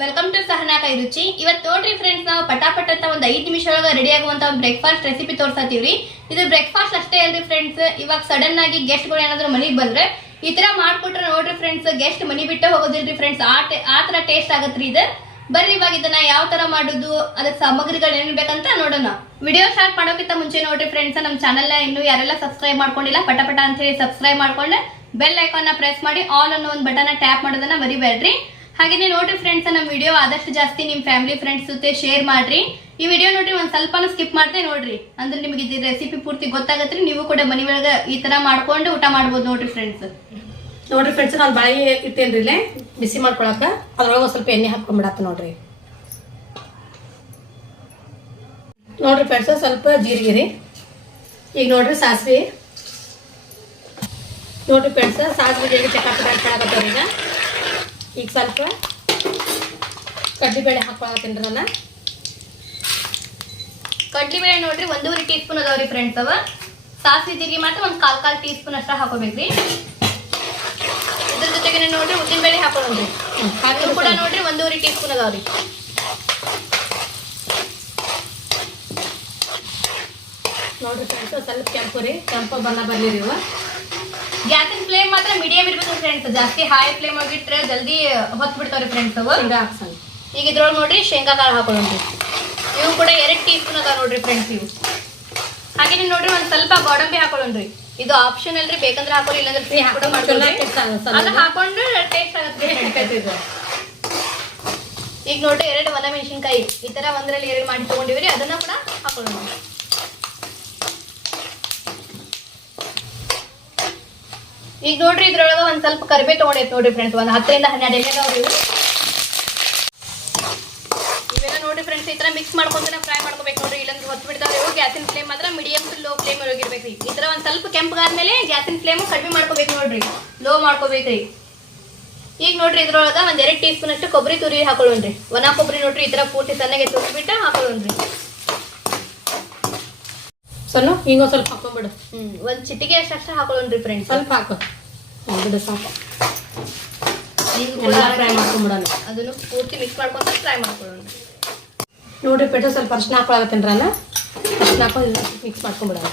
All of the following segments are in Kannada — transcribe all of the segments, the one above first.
ವೆಲ್ಕಮ್ ಟು ಸಹನಾ ಕೈ ರುಚಿ ಇವತ್ತು ನೋಡ್ರಿ ಫ್ರೆಂಡ್ಸ್ ನಾವು ಪಟಾಪಟ್ ಅಂತ ಒಂದು ಐದು ನಿಮಿಷ ಒಳಗೆ ರೆಡಿ ಆಗುವಂತ ಒಂದು ಬ್ರೇಕ್ಫಾಸ್ಟ್ ರೆಸಿಪಿ ತೋರ್ಸತ್ತೀವ್ರಿ ಇದು ಬ್ರೇಕ್ಫಾಸ್ಟ್ ಅಷ್ಟೇ ಅಲ್ರಿ ಫ್ರೆಂಡ್ಸ್ ಇವಾಗ ಸಡನ್ ಆಗಿ ಗೆಸ್ಟ್ಗಳು ಏನಾದ್ರು ಮನೆಗೆ ಬಂದ್ರೆ ಈ ತರ ಮಾಡ್ಕೊಟ್ರೆ ನೋಡ್ರಿ ಫ್ರೆಂಡ್ಸ್ ಗೆಸ್ಟ್ ಮನಿ ಬಿಟ್ಟು ಹೋಗೋದಿಲ್ರಿ ಫ್ರೆಂಡ್ಸ್ ಆ ಆ ತರ ಟೇಸ್ಟ್ ಆಗತ್ರಿ ಇದು. ಬರ್ರಿ ಇವಾಗ ಇದನ್ನ ಯಾವ ತರ ಮಾಡುದು ಅದಕ್ಕೆ ಸಾಮಗ್ರಿಗಳು ಏನ್ ಬೇಕಂತ ನೋಡೋಣ. ವಿಡಿಯೋ ಸ್ಟಾರ್ಟ್ ಮಾಡೋಕ್ಕಿಂತ ಮುಂಚೆ ನೋಡ್ರಿ ಫ್ರೆಂಡ್ಸ್ ನಮ್ಮ ಚಾನಲ್ ಇನ್ನು ಯಾರೆಲ್ಲ ಸಬ್ಸ್ಕ್ರೈಬ್ ಮಾಡ್ಕೊಂಡಿಲ್ಲ, ಪಟಪಟ ಪಟ ಅಂತ ಹೇಳಿ ಸಬ್ಸ್ಕ್ರೈಬ್ ಮಾಡ್ಕೊಂಡು ಬೆಲ್ ಐಕಾನ್ ಪ್ರೆಸ್ ಮಾಡಿ ಆಲ್ ಅನ್ನೋ ಒಂದು ಬಟನ್ ಟ್ಯಾಪ್ ಮಾಡೋದನ್ನ ಮರಿಬೇಡ್ರಿ. ಹಾಗೇನೆ ನೋಡ್ರಿ ಫ್ರೆಂಡ್ಸ್ ನಮ್ಮ ವಿಡಿಯೋ ಆದಷ್ಟು ಜಾಸ್ತಿ ನಿಮ್ ಫ್ಯಾಮಿಲಿ ಫ್ರೆಂಡ್ಸ್ ಜೊತೆ ಶೇರ್ ಮಾಡ್ರಿ. ಈ ವಿಡಿಯೋ ನೋಡ್ರಿ ಒಂದ್ ಸ್ವಲ್ಪನೂ ಸ್ಕಿಪ್ ಮಾಡ್ತೇ ನೋಡ್ರಿ. ಅಂದ್ರೆ ನಿಮಗೆ ಇದು ರೆಸಿಪಿ ಪೂರ್ತಿ ಗೊತ್ತಾಗತ್ರಿ, ನೀವು ಕೂಡ ಮನಿ ಒಳಗ ಈ ತರ ಮಾಡ್ಕೊಂಡು ಊಟ ಮಾಡ್ಬೋದು ನೋಡ್ರಿ ಫ್ರೆಂಡ್ಸ್ ನೋಡ್ರಿ ಫ್ರೆಂಡ್ಸ್ ನಾನು ಬಾಯಿ ಇಟ್ಟೇನ್ರಿ ಇಲ್ಲೇ, ಬಿಸಿ ಮಾಡ್ಕೊಳಕ. ಅದ್ರೊಳಗೆ ಸ್ವಲ್ಪ ಎಣ್ಣೆ ಹಾಕೊಂಡ್ಬಿಡತ್ತ ನೋಡ್ರಿ. ನೋಡ್ರಿ ಫ್ರೆಂಡ್ಸ್ ಸ್ವಲ್ಪ ಜೀರಿಗೆ ಈಗ ನೋಡ್ರಿ ಸಾಸಿವೆ. ನೋಡ್ರಿ ಫ್ರೆಂಡ್ಸ್ ಸಾಸಿವೆ ಜೀರಿಗೆ ಚಪಾತಿ ಈಗ ಈಗ ಸ್ವಲ್ಪ ಕಡ್ಲಿಬೇಳೆ ಹಾಕೊಳತೀನಿ ನಾನು ಕಡ್ಲಿಬೇಳೆ ನೋಡ್ರಿ ಒಂದೂವರೆ ಟೀ ಸ್ಪೂನ್ ಅದಾವ್ರಿ ಫ್ರೆಂಡ್ಸ್ ಅವ. ಸಾಸಿವೆ ಜೀರಿಗೆ ಮಾತ್ರ ಒಂದು ಕಾಲು ಕಾಲು ಟೀ ಸ್ಪೂನ್ ಅಷ್ಟ ಹಾಕೋಬೇಕ್ರಿ ಇದ್ರ ಜೊತೆಗೆ ನೋಡ್ರಿ ಉದ್ದಿನ ಬೇಳೆ ಹಾಕೊಳ್ಳೋಣ್ರಿ ಹಾಕಿದ್ರು ಕೂಡ ನೋಡ್ರಿ ಒಂದೂವರೆ ಟೀ ಸ್ಪೂನ್ ಅದಾವ್ರಿ ನೋಡ್ರಿ ಫ್ರೆಂಡ್ಸ್ ಸ್ವಲ್ಪ ಕೆಂಪು ರೀ. ಕೆಂಪು ಬಣ್ಣ ಬರ್ಲಿ ರೀ ಇವ. ಗ್ಯಾಸಿನ ಫ್ಲೇಮ್ ಮಾತ್ರ ಮೀಡಿಯಂ ಇರ್ಬೇಕು ಫ್ರೆಂಡ್ಸ್ ಜಾಸ್ತಿ ಹೈ ಫ್ಲೇಮ್ ಆಗಿಟ್ರೆ ಜಲ್ದಿ ಹೊತ್ತು ಬಿಡ್ತಾವ್ರಿ ಫ್ರೆಂಡ್ಸ್ ಅವ ಈಗ ಇದ್ರೊಳಗೆ ನೋಡ್ರಿ ಶೇಂಗಾ ಕಾಳು ಹಾಕೊಳ್ಳೋಣ್ರಿ ಇವು ಕೂಡ ಎರಡು ಟೀ ಸ್ಪೂನ್ ಅದಾವ ನೋಡ್ರಿ ಫ್ರೆಂಡ್ಸ್ ಇವು. ಹಾಗೆ ನೋಡ್ರಿ ಒಂದ್ ಸ್ವಲ್ಪ ಗೋಡಂಬಿ ಹಾಕೊಳ್ಳೋಣ್ರಿ ಇದು ಆಪ್ಷನ್ ಅಲ್ರಿ ಬೇಕಂದ್ರೆ ಹಾಕೊಳ್ಳಿ ಇಲ್ಲಾಂದ್ರೆ ಕೂಡ ಹಾಕೊಂಡ್ ಮಾಡ್ಕೊಳ್ಳಿ. ಹಾಕೊಂಡು ಟೇಸ್ಟ್ ಆಗತ್ತೆ ಈಗ ನೋಡ್ರಿ ಎರಡು ಒಣ ಮೆಣಸಿನ್ಕಾಯಿ ಈ ತರ ಒಂದ್ರಲ್ಲಿ ಎರಡು ಮಾಡಿ ತಗೊಂಡಿವ್ರಿ ಅದನ್ನ ಕೂಡ ಹಾಕೊಳ್ಳೋಣ. ಈಗ ನೋಡ್ರಿ ಇದ್ರೊಳಗ ಒಂದ್ ಸ್ವಲ್ಪ ಕರಿಬೇ ತಗೊಂಡೈತೆ ನೋಡ್ರಿ ಫ್ರೆಂಡ್ಸ್ ಒಂದ್ ಹತ್ತರಿಂದ ಹನ್ನೆರಡು ಎಣ್ಣೆ ಅವ್ರಿ ಇವು. ಇವೆಲ್ಲ ನೋಡ್ರಿ ಫ್ರೆಂಡ್ಸ್ ಈ ತರ ಮಿಕ್ಸ್ ಮಾಡ್ಕೊಂಡ್ರೆ ಫ್ರೈ ಮಾಡ್ಕೋಬೇಕು ನೋಡ್ರಿ. ಇಲ್ಲಂದ್ರೆ ಹೊತ್ತು ಬಿಡ್ತಾವ್ರಿ ಇವು. ಗ್ಯಾಸಿನ ಫ್ಲೇಮ್ ಮಾತ್ರ ಮೀಡಿಯಂ ಟು ಲೋ ಫ್ಲೇಮ್ ಹೋಗಿರ್ಬೇಕ್ರಿ ಈ ತರ ಒಂದ್ ಸ್ವಲ್ಪ ಕೆಂಪಗಾದ್ಮೇಲೆ ಗ್ಯಾಸಿನ ಫ್ಲೇಮ್ ಕಡಿಮೆ ಮಾಡ್ಕೋಬೇಕು ನೋಡ್ರಿ. ಲೋ ಮಾಡ್ಕೋಬೇಕ್ರಿ. ಈಗ ನೋಡ್ರಿ ಇದ್ರೊಳಗ ಒಂದ್ ಎರಡು ಟೀ ಸ್ಪೂನ್ ಅಷ್ಟು ಕೊಬ್ಬರಿ ತುರಿ ಹಾಕೊಳ್ಳೋಣ್ರಿ. ಒಣ ಕೊಬ್ಬರಿ ನೋಡ್ರಿ, ಈ ತರ ಪೂರ್ತಿ ಸಣ್ಣಗೆ ತುರಿಬಿಟ್ಟು ಹಾಕೊಳ್ಳೋಣ್ರಿ. ಸಣ್ಣ ಹಿಂಗ ಸ್ವಲ್ಪ ಹಾಕೊಂಡ್ಬಿಡು ಹ್ಮ್ ಒಂದ್ ಚಿಟಿಗೆ ಅಷ್ಟು ಅಷ್ಟೇ ಹಾಕೊಳ್ಳೋಣ್ರಿ ಫ್ರೆಂಡ್ಸ್ ಸ್ವಲ್ಪ ಹಾಕು. ಹ್ಮ್, ಬಿಡು ಸಾಕು. ಈಗ ಎಲ್ಲ ಫ್ರೈ ಮಾಡ್ಕೊಂಡ್ಬಿಡೋಣ ಅದನ್ನು ಪೂರ್ತಿ ಮಿಕ್ಸ್ ಮಾಡ್ಕೊಂತ ಫ್ರೈ ಮಾಡ್ಕೊಳ್ಳೋಣ. ನೋಡ್ರಿ ಪೆಟ್ರೋ ಸ್ವಲ್ಪ ಅರ್ಶಿನ ಹಾಕೊಳಕತ್ತೀನಿ ನಾನು ಅರ್ಶಿನ ಹಾಕೊಂಡು ಮಿಕ್ಸ್ ಮಾಡ್ಕೊಂಡ್ಬಿಡೋಣ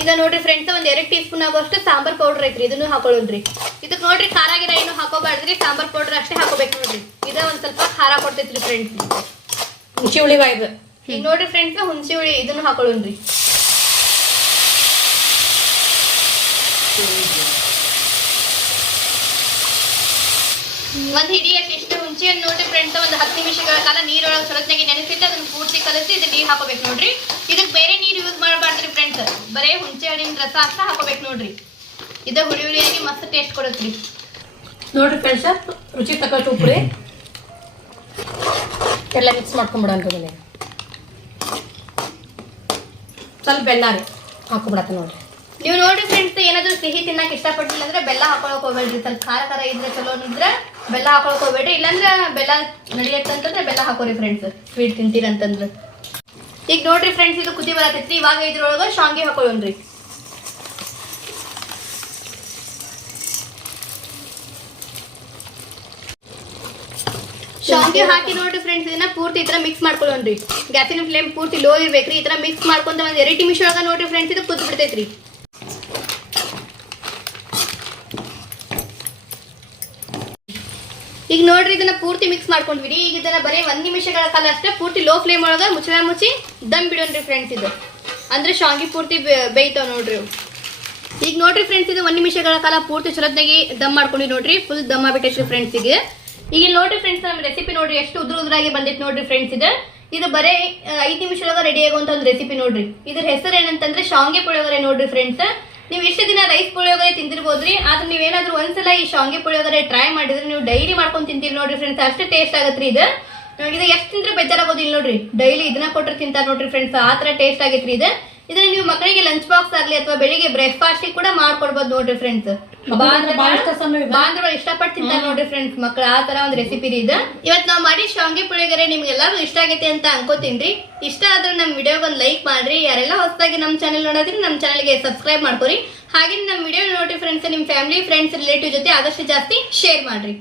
ಈಗ ನೋಡ್ರಿ ಫ್ರೆಂಡ್ಸ್ ಒಂದ್ ಎರಡ್ ಟೀ ಸ್ಪೂನ್ ಆಗುವಷ್ಟು ಸಾಂಬಾರ್ ಪೌಡರ್ ಐತ್ರಿ ಇದನ್ನು ಹಾಕೊಳ್ಳೋಣ್ರಿ. ಇದಕ್ ನೋಡ್ರಿ ಖಾರ ಗಿರ ಏನು ಹಾಕೋಬಾರ್ದ್ರಿ ಸಾಂಬಾರ್ ಪೌಡರ್ ಅಷ್ಟೇ ಹಾಕೋಬೇಕು ನೋಡ್ರಿ. ಇದ ಒಂದ್ ಸ್ವಲ್ಪ ಖಾರ ಕೊಡ್ತೈತ್ರಿ ಫ್ರೆಂಡ್ಸ್ ಹುಣಸಿ ಹುಳಿ ಇದು ಈಗ ನೋಡ್ರಿ ಫ್ರೆಂಡ್ಸ್ ಹುಣಸೆ ಹುಳಿ ಇದನ್ನ ಹಾಕೊಳ್ಳೋಣ್ರಿ. ಒಂದ್ ಹಿಡಿ ಎಷ್ಟು ಹುಣಸೆ ಹಣ್ಣು ನೋಡ್ರಿ ಫ್ರೆಂಡ್ಸ್ ಒಂದು ಹತ್ತು ನಿಮಿಷಗಳ ಕಾಲ ನೀರೊಳಗೆ ಸ್ವರತ್ನಾಗಿ ನೆನೆಸಿಟ್ಟು ಅದನ್ನ ಪೂರ್ತಿ ಕಲಸಿ ಇದನ್ನ ನೀರು ಹಾಕೋಬೇಕು ನೋಡ್ರಿ. ಇದಕ್ಕೆ ಬೇರೆ ನೀರು ಯೂಸ್ ಮಾಡಬಾರ್ದ್ರಿ ಫ್ರೆಂಡ್ಸ್ ಬರೇ ಹುಣಸೆ ಹಣ್ಣಿನ ರಸ ಅಂತ ಹಾಕೋಬೇಕು ನೋಡ್ರಿ. ಇದ ಹುಳಿ ಹುಳಿಯಾಗಿ ಮಸ್ತ್ ಟೇಸ್ಟ್ ಕೊಡುತ್ತೆ ನೋಡ್ರಿ ಫ್ರೆಂಡ್ಸ್ ರುಚಿ ತಕ್ಕಷ್ಟು ಉಪ್ಪು ಎಲ್ಲ ಮಿಕ್ಸ್ ಮಾಡ್ಕೊಂಡ್ಬಿಡೋಣ ಮನೆ ಸ್ವಲ್ಪ ಬೆಲ್ಲ ರೀ ಹಾಕೊಂಡ್ಬಿಡತ್ತ ನೋಡ್ರಿ. ನೀವು ನೋಡಿ ಫ್ರೆಂಡ್ಸ್ ಏನಾದ್ರು ಸಿಹಿ ತಿನ್ನಕ್ ಇಷ್ಟಪಟ್ಟಿಲ್ಲ ಅಂದ್ರೆ ಬೆಲ್ಲ ಹಾಕೊಳಕ್ ಹೋಗ್ಬೇಡ್ರಿ. ಸ್ವಲ್ಪ ಖಾರ ಖಾರ ಇದ್ರೆ ಚಲೋ ಇದ್ರೆ ಬೆಲ್ಲ ಹಾಕೊಳಕ್ ಹೋಗ್ಬೇಡ್ರಿ. ಇಲ್ಲಾಂದ್ರೆ ಬೆಲ್ಲ ನಡೆಯತ್ತಂತಂದ್ರೆ ಬೆಲ್ಲ ಹಾಕೋರಿ ಫ್ರೆಂಡ್ಸ್ ಸ್ವೀಟ್ ತಿಂತೀರಂತಂದ್ರೆ ಈಗ ನೋಡ್ರಿ ಫ್ರೆಂಡ್ಸ್ ಇದು ಕುದಿ ಬರತೈತ್ರಿ ಇವಾಗ ಇದ್ರೊಳಗ ಶಾಂಗಿ ಹಾಕೊಳ್ಳೋಣ್ರಿ. ಶಾಂಗಿ ಹಾಕಿ ನೋಡ್ರಿ ಫ್ರೆಂಡ್ಸ್ ಇದನ್ನ ಪೂರ್ತಿ ಈ ಥರ ಮಿಕ್ಸ್ ಮಾಡ್ಕೊಳ್ಳೋಣ್ರಿ. ಗ್ಯಾಸಿನ ಫ್ಲೇಮ್ ಪೂರ್ತಿ ಲೋ ಇರ್ಬೇಕ್ರಿ. ಈ ಥರ ಮಿಕ್ಸ್ ಮಾಡ್ಕೊಂತ ಒಂದು ಎರಡು ನಿಮಿಷ ಒಳಗೆ ನೋಡ್ರಿ ಫ್ರೆಂಡ್ಸ್ ಇದು ಕುದ್ ಬಿಡ್ತೈತ್ರಿ. ಈಗ ನೋಡ್ರಿ ಇದನ್ನ ಪೂರ್ತಿ ಮಿಕ್ಸ್ ಮಾಡ್ಕೊಂಡ್ಬಿಡಿ ಈಗ ಇದನ್ನ ಬರೀ ಒಂದ್ ನಿಮಿಷಗಳ ಕಾಲ ಅಷ್ಟೇ ಪೂರ್ತಿ ಲೋ ಫ್ಲೇಮ್ ಒಳಗ ಮುಚ್ಚಳ ಮುಚ್ಚಿ ದಮ್ ಬಿಡೋಣ್ರಿ ಫ್ರೆಂಡ್ಸ್ ಇದು. ಅಂದ್ರೆ ಶಾಂಗಿ ಪೂರ್ತಿ ಬೇಯ್ತಾವ ನೋಡ್ರಿ ಈಗ ನೋಡ್ರಿ ಫ್ರೆಂಡ್ಸ್ ಇದು ಒಂದ್ ನಿಮಿಷಗಳ ಕಾಲ ಪೂರ್ತಿ ಚಲೋತ್ನಾಗಿ ದಮ್ ಮಾಡ್ಕೊಂಡ್ವಿ ನೋಡ್ರಿ. ಫುಲ್ ದಮ್ ಆಗ್ಬಿಟ್ಟೈತ್ರಿ ಫ್ರೆಂಡ್ಸ್ ಈಗ ನೋಡ್ರಿ ಫ್ರೆಂಡ್ಸ್ ನಮ್ಮ ರೆಸಿಪಿ ನೋಡ್ರಿ, ಎಷ್ಟು ಉದ್ರ ಉದ್ರಾಗಿ ಬಂದಿತ್ತು ನೋಡ್ರಿ ಫ್ರೆಂಡ್ಸ್ ಇದು. ಇದು ಬರೇ ಐದು ನಿಮಿಷದಾಗ ರೆಡಿ ಆಗುವಂತ ಒಂದು ರೆಸಿಪಿ ನೋಡ್ರಿ. ಇದ್ರ ಹೆಸರು ಏನಂತಂದ್ರೆ ಶಾಂಗೆ ಪುಳಿಯೋಗರೆ ನೋಡ್ರಿ ಫ್ರೆಂಡ್ಸ್ ನೀವು ಇಷ್ಟು ದಿನ ರೈಸ್ ಪುಳಿಯೋಗರೆ ತಿಂದಿರ್ಬೋದ್ರಿ, ಆದ್ರೆ ನೀವೇನಾದ್ರೂ ಒಂದ್ಸಲ ಈ ಶಾಂಗೆ ಪುಳಿಯೋಗರೆ ಟ್ರೈ ಮಾಡಿದ್ರೆ ನೀವು ಡೈಲಿ ಮಾಡ್ಕೊಂಡು ತಿಂತೀರಿ ನೋಡ್ರಿ ಫ್ರೆಂಡ್ಸ್ ಅಷ್ಟು ಟೇಸ್ಟ್ ಆಗತ್ರಿ ಇದು. ಇದು ಎಷ್ಟು ತಿಂದ್ರೆ ಬೇಜಾರಾಗೋದಿಲ್ಲ ನೋಡ್ರಿ. ಡೈಲಿ ಇದನ್ನ ಕೊಟ್ಟರೆ ತಿಂತಾರೆ ನೋಡ್ರಿ ಫ್ರೆಂಡ್ಸ್ ಆ ಥರ ಟೇಸ್ಟ್ ಆಗೈತ್ರಿ ಇದು. ಇದನ್ನ ನೀವು ಮಕ್ಕಳಿಗೆ ಲಂಚ್ ಬಾಕ್ಸ್ ಆಗಲಿ ಅಥವಾ ಬೆಳಿಗ್ಗೆ ಬ್ರೇಕ್ಫಾಸ್ಟ್ ಕೂಡ ಮಾಡ್ಕೊಡ್ಬೋದು ನೋಡ್ರಿ ಫ್ರೆಂಡ್ಸ್ ಮಕ್ಳಿಗೆ ಭಾಳ ಇಷ್ಟ ಸಣ್ಣ ಇವ. ಬಾಂಧವರು ನೋಡ್ರಿ ಫ್ರೆಂಡ್ಸ್ ಮಕ್ಳು ಆ ತರ ಒಂದು ರೆಸಿಪಿ ಇದೆ. ಇವತ್ ನಾವ್ ಮಾಡಿ ಶಾಂಗಿ ಪುಳಿಯೋಗರೆ ನಿಮ್ಗೆ ಇಷ್ಟ ಆಗೈತೆ ಅಂತ ಅನ್ಕೋತೀನ್ರಿ ಇಷ್ಟ ಆದ್ರೆ ನಮ್ ವಿಡಿಯೋಗೆ ಒಂದು ಲೈಕ್ ಮಾಡ್ರಿ. ಯಾರೆಲ್ಲ ಹೊಸದಾಗಿ ನಮ್ ಚಾನೆಲ್ ನೋಡೋದ್ರಿ ನಮ್ ಚಾನೆಲ್ಗೆ ಸಬ್ಸ್ಕ್ರೈಬ್ ಮಾಡ್ಕೊರಿ. ಹಾಗೆ ನಮ್ ವಿಡಿಯೋ ನೋಡಿ ಫ್ರೆಂಡ್ಸ್ ನಿಮ್ ಫ್ಯಾಮಿಲಿ ಫ್ರೆಂಡ್ಸ್ ರಿಲೇಟಿವ್ ಜೊತೆ ಆದಷ್ಟು ಜಾಸ್ತಿ ಶೇರ್ ಮಾಡ್ರಿ.